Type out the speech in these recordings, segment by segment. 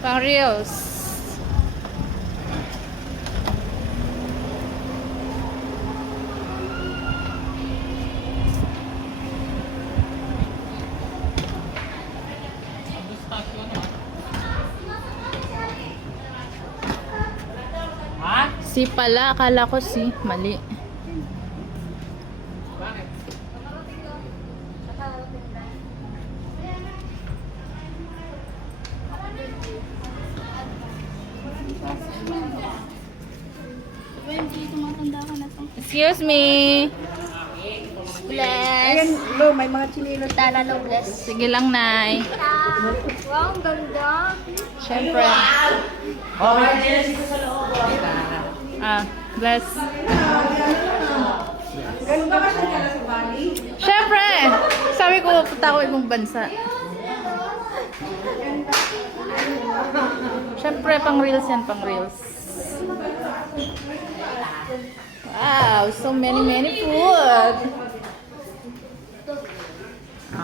Pang reels. Si pala, akala ko si. Mali. Excuse me. Ayan, Bless. lo, may mga chinilo. Tara, no, bless. Sige lang, Nay. Wow, ang ganda. Siyempre. Bless. Ganun ba kasi nila sa Bali? Siyempre. Sabi ko, punta ako ibang bansa. Siyempre, pang reels yan, pang reels. Wow, so many food.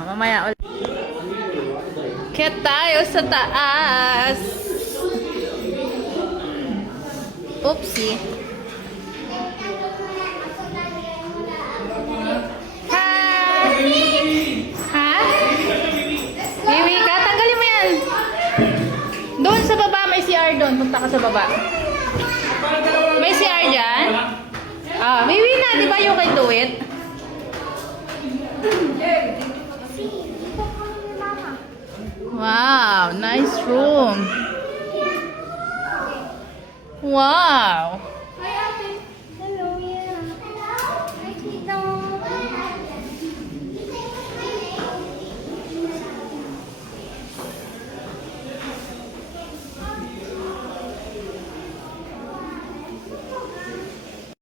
Mamaya ulit. Kaya tayo sa taas. Oopsie. Hi! Ha? Wiwi ka? Tanggalin mo yan. Doon sa baba, may CR doon. Punta ka sa baba. May CR dyan? Wiwi na, di ba you can do it? Wow, nice room. Wow.